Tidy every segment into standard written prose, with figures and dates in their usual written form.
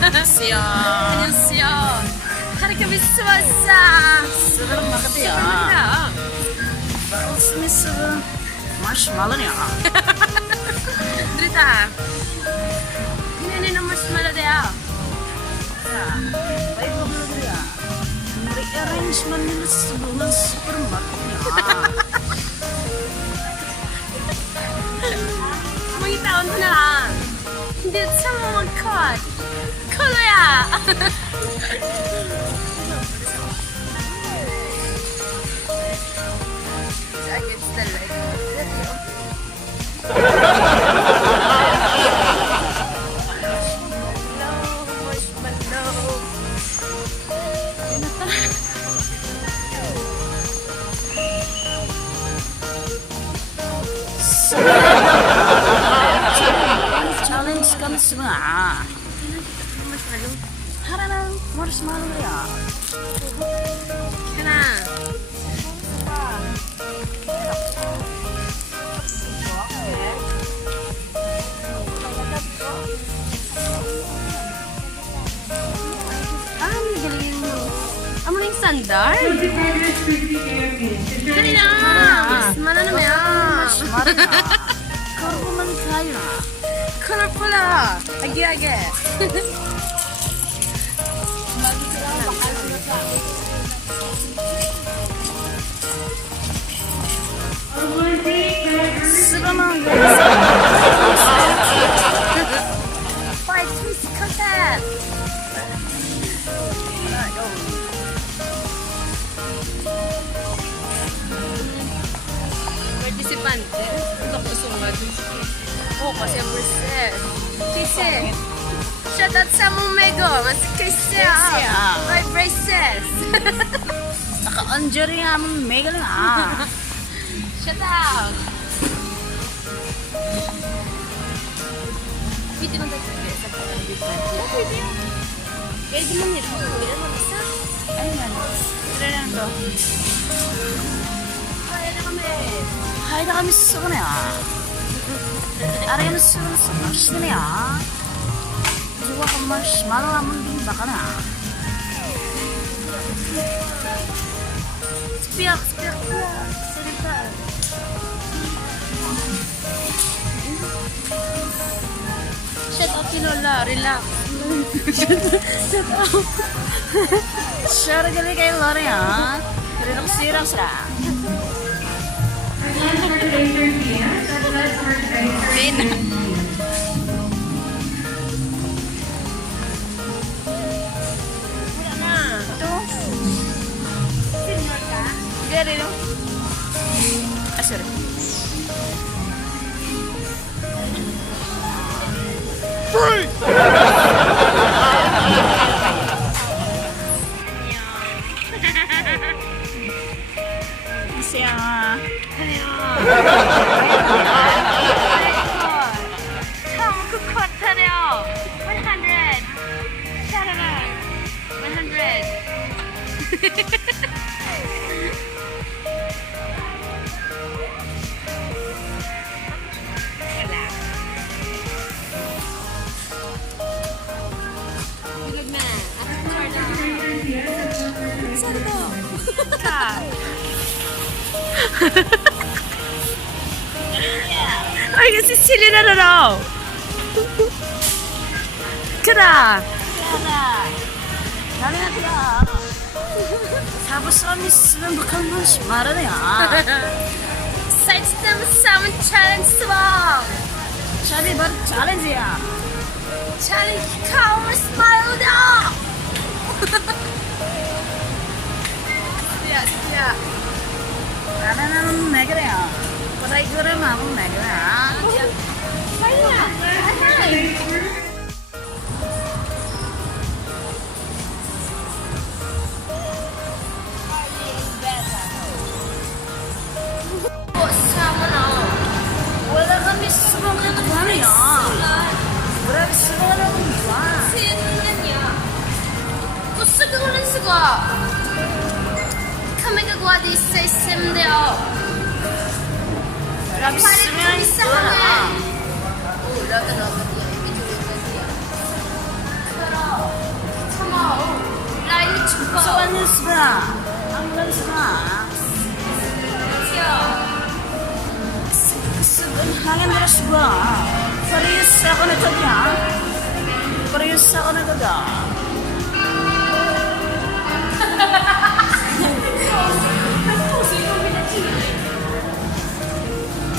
안녕하세요. 안녕하세요. 하루가 미스왔어. Sekarang makan ya. Sini sekarang marshmallow ya. Drita. Ini ng marshmallow dia. Ya, baik belum ya. Arrangement ini sebelum supermarket ya. Mga taon na lang. Hindi sa mga cut. Koloya. Against the leg. Challenge kami semua. Harang marshmallow ya. Kana. Galing mo. Amo na yung sandal? Dali na! Mana naman yan? Marshmallow ya. Karo man tayo. Colorful ah! Agi-agi. Sekarang Five twist concept! Participante. Ito ko sumad. Oh, kasi ang verses. Chise. Shout out sa mong mego. Mas Chris ah. My braces. naka-injury nga mo mega lang Shout out. Pwede man tayo sa pwede yun. Pwede man yun. Pwede man isa. Ayan. Tira lang to. Kaya na kami. Hay na kami sa kanya. Aray na sa marsh na niya. Diwa ka marshmallow naman din baka na. Spiak. Salita. Shut up, Lola. Relax. Share gali kay Lori ha. Relax ra. Gari no? Asir. Siya. Ay, kasi sili na raw. Kara. Dali na tira. Tapos kami silang bakal marshmallow na yan. Side stem salmon challenge swap. Chubby bar challenge ya. Challenge cover smile daw. Yeah. Ana naman mega na yan. Patay ko rin mamang mega na. Wala kami sumang katuwa ya. Grabe sumang na kong diwa. Gusto ko rin siya. Kami gagawa di sa sim daw. Hangin terus ba? Serius ako na tadya. Serius ako na tadya.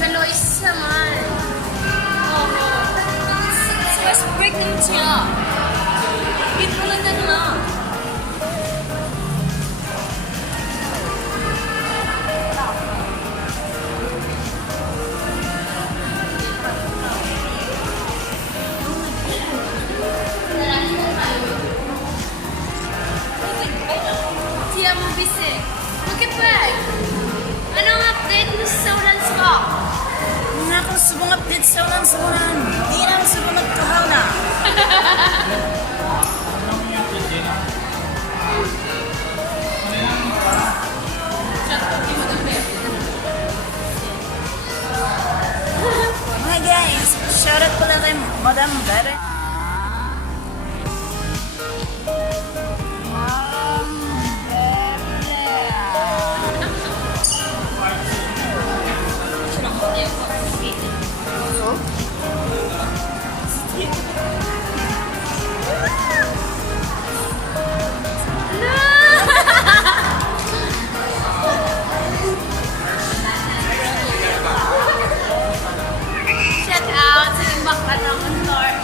Kalois naman. Oo. Stress break naman siya. Ito lang na lang. Siya mo bisig. Magkipag. Anong update mo sa ulan ko? Naku, subong update sa ulan sa ulan. Di na subong nagkahaw na. Mga guys, shoutout pala kay Madam Bere. Shout out sa bakla ng Lord.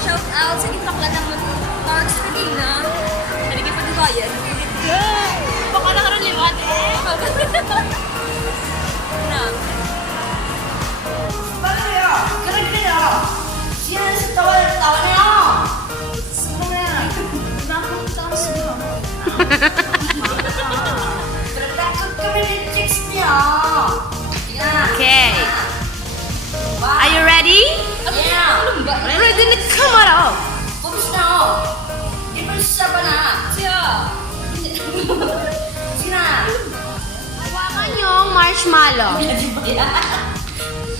Shout out sa bakla ng Lord sa Ina. Hindi ka pagbayan. Baka na karon liwat eh. Na. Bale, kaya kaya. Siya sa tawa niya. Subong na yan. Napunta ko sa mga. Takot kami ni chicks niya. Okay. Are you ready? Yeah. Ready na kamera. Focus na ako. Di ba siya ba na? Siya. Sina? Hawakan yung marshmallow.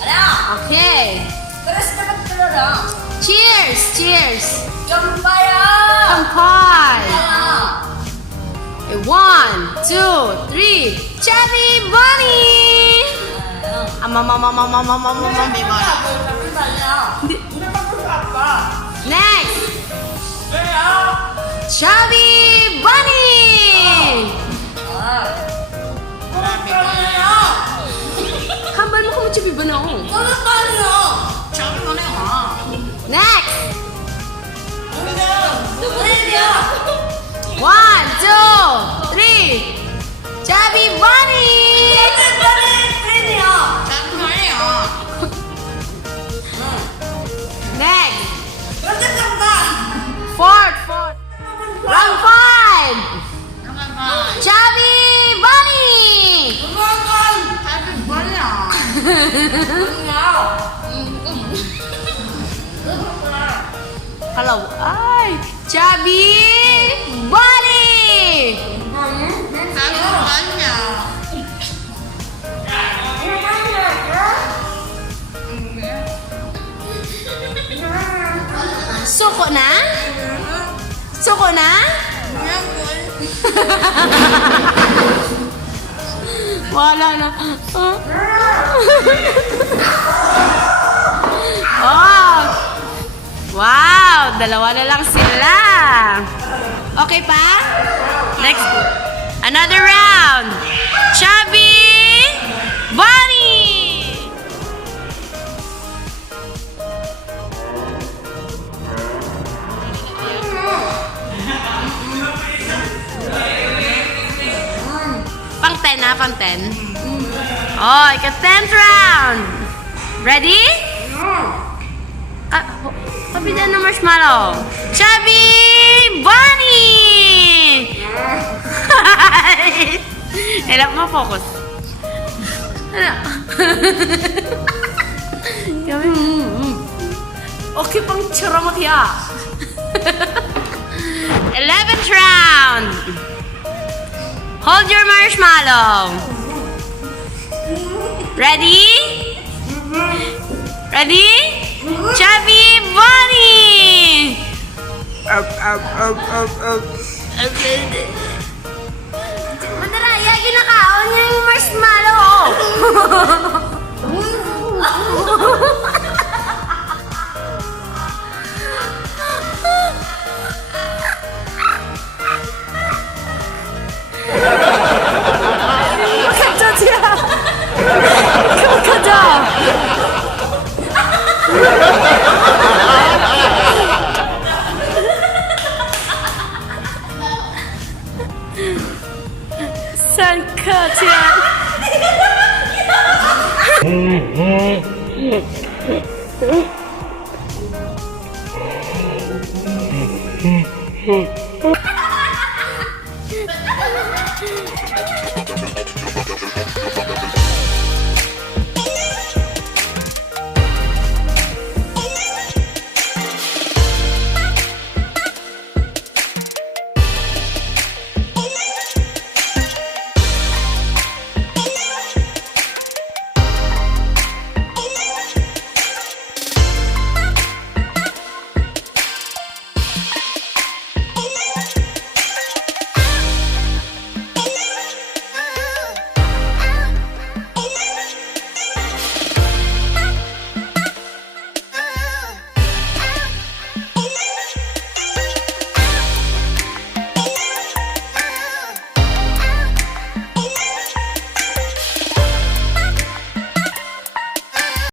Ano? Okay. Terus dapat telur dong. Cheers! Cheers! Kampaya. Kampai! Ayo. Okay, 1, 2, 3. Chubby Bunny! Next! Chubby Bunny! Kambal mo kung Chubby Bunny ako. Next! 1, 2, 3. Chubby Bunny! Next! Fourth. Round 5. Chubby Bunny! Hello. Ay! Chubby Bunny! Suko na? Suko na? Wala na. Oh! Wow! Dalawa na lang sila. Okay pa? Next. Another round. Chubby Bunny! Pang 10 na, pang 10. Oh, ika-10th round. Ready? Kapitan ng marshmallow. Chubby Bunny! Helap mo, focus. Ano? Okay pang tsura mo tiya. 11th round. Hold your marshmallow. Ready? Ready? Chubby Bunny! Madara, kinakaon niya yung marshmallow. Saan ka dyan?